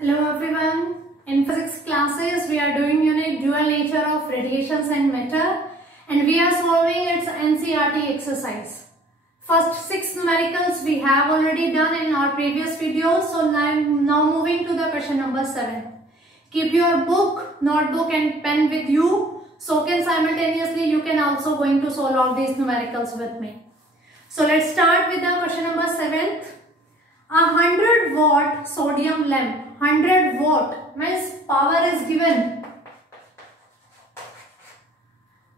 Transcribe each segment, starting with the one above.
Hello everyone. In physics classes we are doing unit dual nature of radiations and matter, and we are solving its NCERT exercise. First 6 numericals we have already done in our previous video, so now moving to the question number 7. Keep your book, notebook and pen with you, so can simultaneously you can also going to solve all these numericals with me. So let's start with the question number 7. A 100 watt sodium lamp, 100 watt means power is given.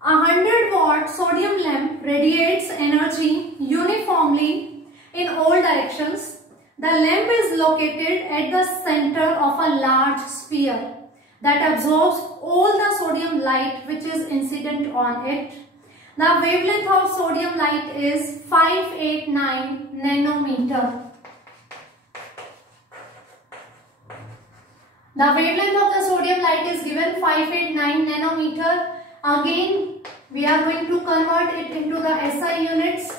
A 100 watt sodium lamp radiates energy uniformly in all directions. The lamp is located at the center of a large sphere that absorbs all the sodium light which is incident on it. The wavelength of sodium light is 589 nanometer. The wavelength of the sodium light is given 589 nanometer. Again, we are going to convert it into the SI units.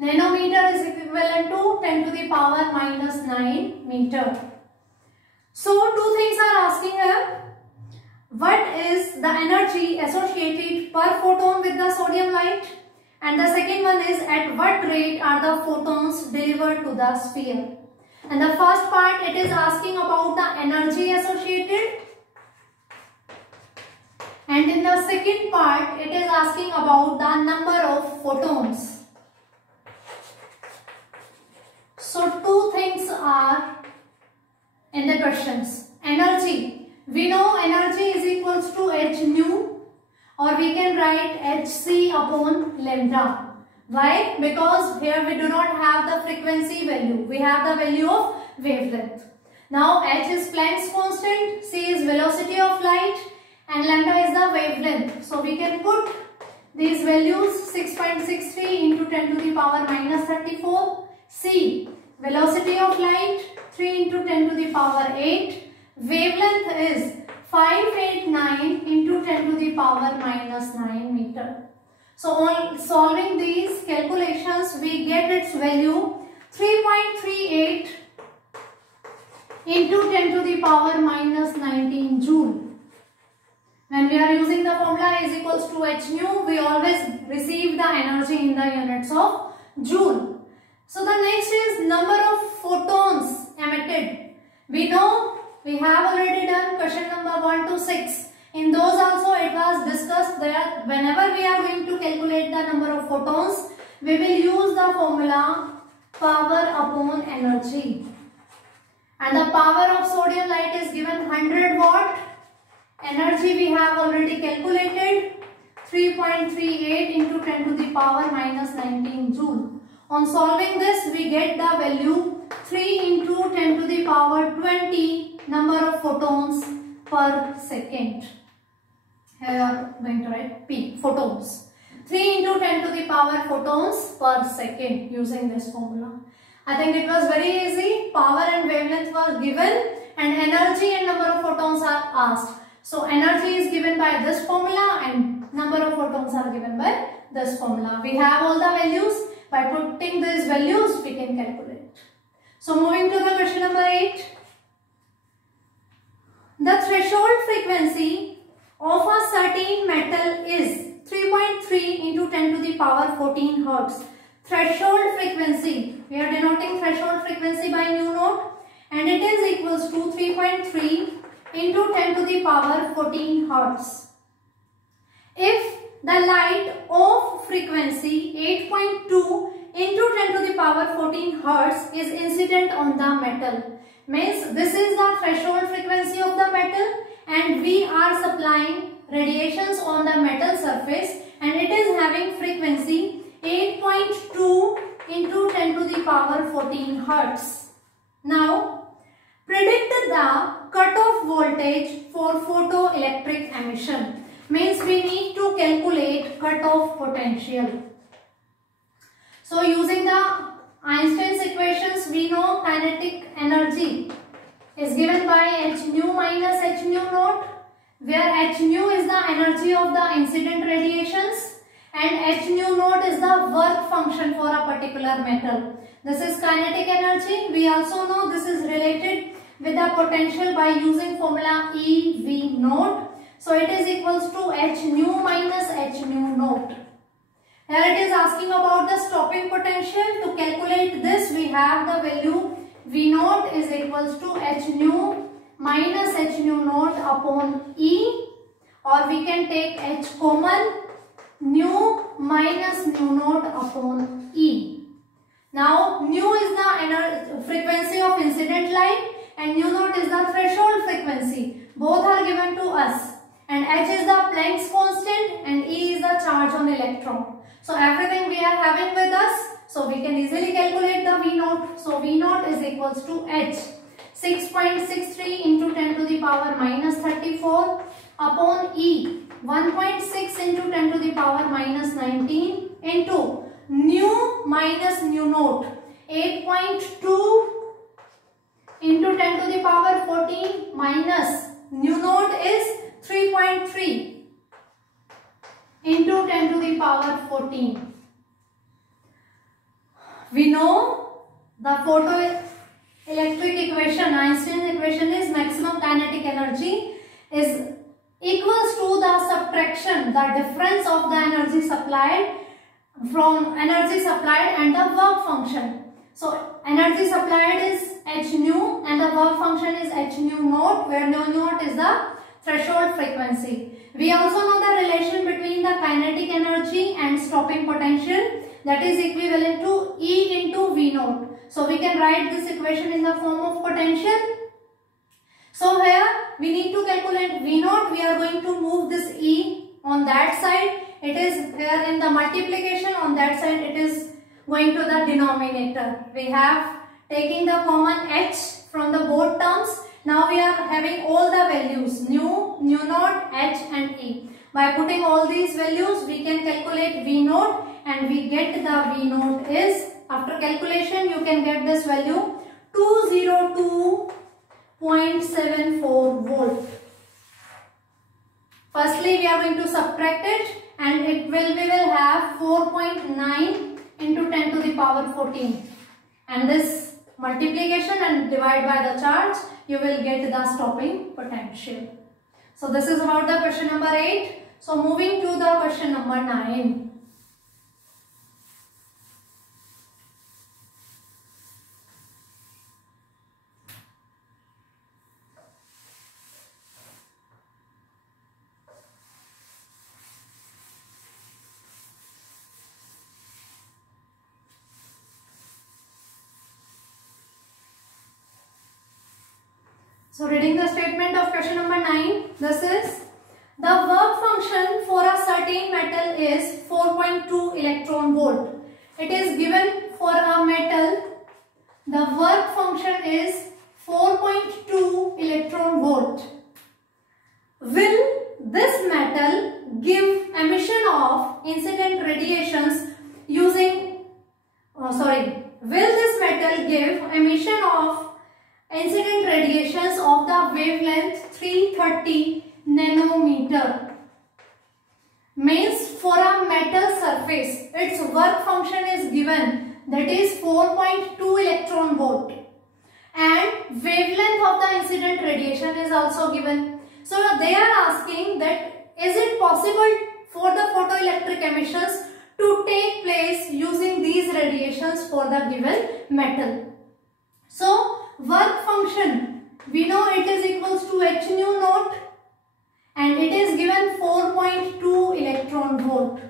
Nanometer is equivalent to 10 to the power minus 9 meter. So, two things are asking here. What is the energy associated per photon with the sodium light? And the second one is at what rate are the photons delivered to the sphere? And the first part, it is asking about the energy associated. And in the second part, it is asking about the number of photons. So, two things are in the questions. Energy. We know energy is equals to h nu, or we can write hc upon lambda. Why? Because here we do not have the frequency value. We have the value of wavelength. Now h is Planck's constant, c is velocity of light and lambda is the wavelength. So we can put these values 6.63 into 10 to the power minus 34. C, velocity of light 3 into 10 to the power 8. Wavelength is 589 into 10 to the power minus 9 meter. So on solving these calculations, we get its value 3.38 into 10 to the power minus 19 joule. When we are using the formula is equals to h nu, we always receive the energy in the units of joule. So the next is number of photons emitted. We know we have already done question number 1 to 6. In those also it was discussed that whenever we are going to calculate the number of photons, we will use the formula power upon energy. And the power of sodium light is given 100 watt. Energy we have already calculated 3.38 into 10 to the power minus 19 joule. On solving this, we get the value 3 into 10 to the power 20 number of photons per second. Here I am going to write P, photons. 3 into 10 to the power photons per second using this formula. I think it was very easy. Power and wavelength were given and energy and number of photons are asked. So energy is given by this formula and number of photons are given by this formula. We have all the values. By putting these values, we can calculate. So moving to the question number 8. The threshold frequency of a certain metal is 3.3 into 10 to the power 14 Hertz. Threshold frequency, we are denoting threshold frequency by nu naught, and it is equals to 3.3 into 10 to the power 14 Hertz. If the light of frequency 8.2 into 10 to the power 14 Hertz is incident on the metal, means this is the threshold frequency of the metal and we are supplying radiations on the metal surface and it is having frequency 8.2 into 10 to the power 14 Hertz. Now, predict the cutoff voltage for photoelectric emission. Means we need to calculate cutoff potential. So using the Einstein's equations, we know kinetic energy is given by h nu minus h nu naught, where h nu is the energy of the incident radiations and h nu naught is the work function for a particular metal. This is kinetic energy. We also know this is related with the potential by using formula E V naught. So it is equals to H nu minus H nu naught. Here it is asking about the stopping potential. To calculate this, we have the value V naught is equals to H nu minus H nu naught upon E, or we can take H common, nu minus nu naught upon E. Now nu is the frequency of incident light and nu naught is the threshold frequency. Both are given to us, and H is the Planck's constant and E is the charge on electron. So everything we are having with us, so we can easily calculate the V naught. So V naught is equals to H 6.63 into 10 to the power minus 34 upon E 1.6 into 10 to the power minus 19 into nu minus nu naught 8.2 into 10 to the power 14 minus nu naught is 3.3 into 10 to the power 14. We know the photoelectric equation, Einstein's equation is maximum kinetic energy is equals to the subtraction, the difference of the energy supplied and the work function. So energy supplied is H nu and the work function is H nu naught, where nu naught is the threshold frequency. We also know the relation between the kinetic energy and stopping potential, that is equivalent to E into V naught. So we can write this equation in the form of potential. So here we need to calculate V naught. We are going to move this E on that side. It is here in the multiplication, on that side it is going to the denominator. We have taking the common H from the both terms. Now we are having all the values nu, nu naught, H and E. By putting all these values we can calculate V naught, and we get the V naught is, after calculation you can get this value 202.74 volt. Firstly we are going to subtract it, and we will have 4.9 into 10 to the power 14, and this multiplication and divide by the charge, you will get the stopping potential. So this is about the question number 8. So moving to the question number 9. So reading the statement of question number 9, this is the work function for a certain metal is 4.2 electron volt. It is given for a metal, the work function is 4.2 electron volt. Will this metal give emission of incident radiations using, will this metal give emission of incident radiations of the wavelength 330 nanometer? Means for a metal surface, its work function is given, that is 4.2 electron volt, and wavelength of the incident radiation is also given. So they are asking that is it possible for the photoelectric emissions to take place using these radiations for the given metal. So work function, we know it is equals to H nu naught, and it is given 4.2 electron volt.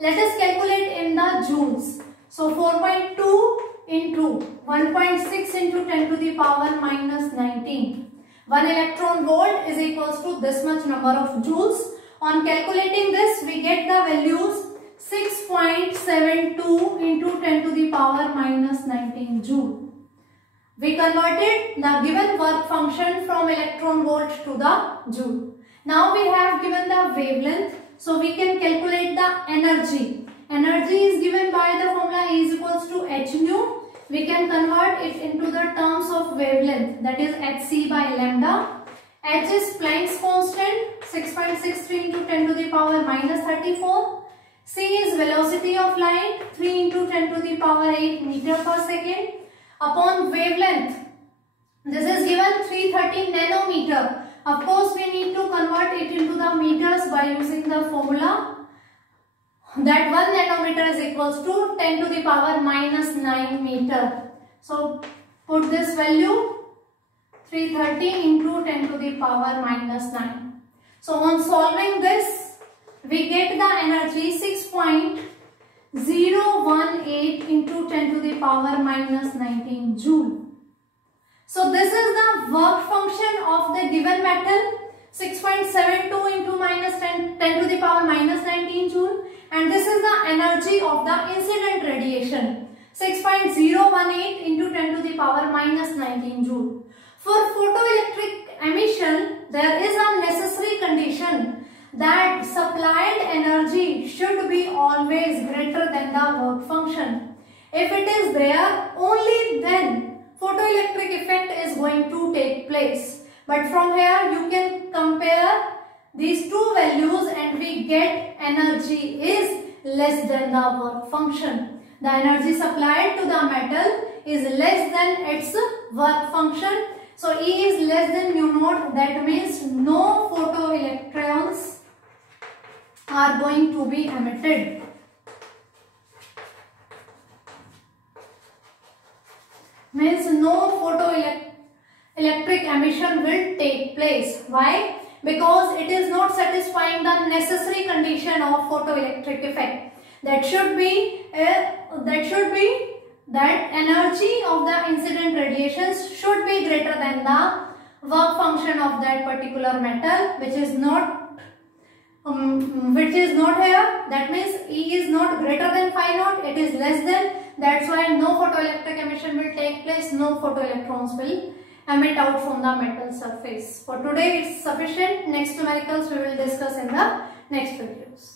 Let us calculate in the joules. So 4.2 into 1.6 into 10 to the power minus 19. 1 electron volt is equals to this much number of joules. On calculating this, we get the values 6.72 into 10 to the power minus 19 joule. We converted the given work function from electron volt to the joule. Now we have given the wavelength, so we can calculate the energy. Energy is given by the formula E is equals to H nu. We can convert it into the terms of wavelength, that is Hc by lambda. H is Planck's constant, 6.63 into 10 to the power minus 34. C is velocity of light, 3 into 10 to the power 8 meter per second. Upon wavelength, This is given 330 nanometer. Of course, we need to convert it into the meters by using the formula that 1 nanometer is equals to 10 to the power minus 9 meter. So put this value 330 into 10 to the power minus 9. So on solving this, we get the energy 6.018 into 10 to the power minus 19 joule. So this is the work function of the given metal, 6.72 into minus 10 to the power minus 19 joule, and this is the energy of the incident radiation, 6.018 into 10 to the power minus 19 joule. For photoelectric emission, there is a necessary condition that supplied energy should be always greater than the work function. If it is there, only then photoelectric effect is going to take place. But from here you can compare these two values and we get energy is less than the work function. The energy supplied to the metal is less than its work function. So E is less than mu naught, that means no photoelectrons are going to be emitted. Means no photoelectric emission will take place. Why? Because it is not satisfying the necessary condition of photoelectric effect. That should be that energy of the incident radiations should be greater than the work function of that particular metal, which is not here. That means E is not greater than phi naught, it is less than. That's why no photoelectric emission will take place, no photoelectrons will emit out from the metal surface. For today it's sufficient. Next numericals we will discuss in the next videos.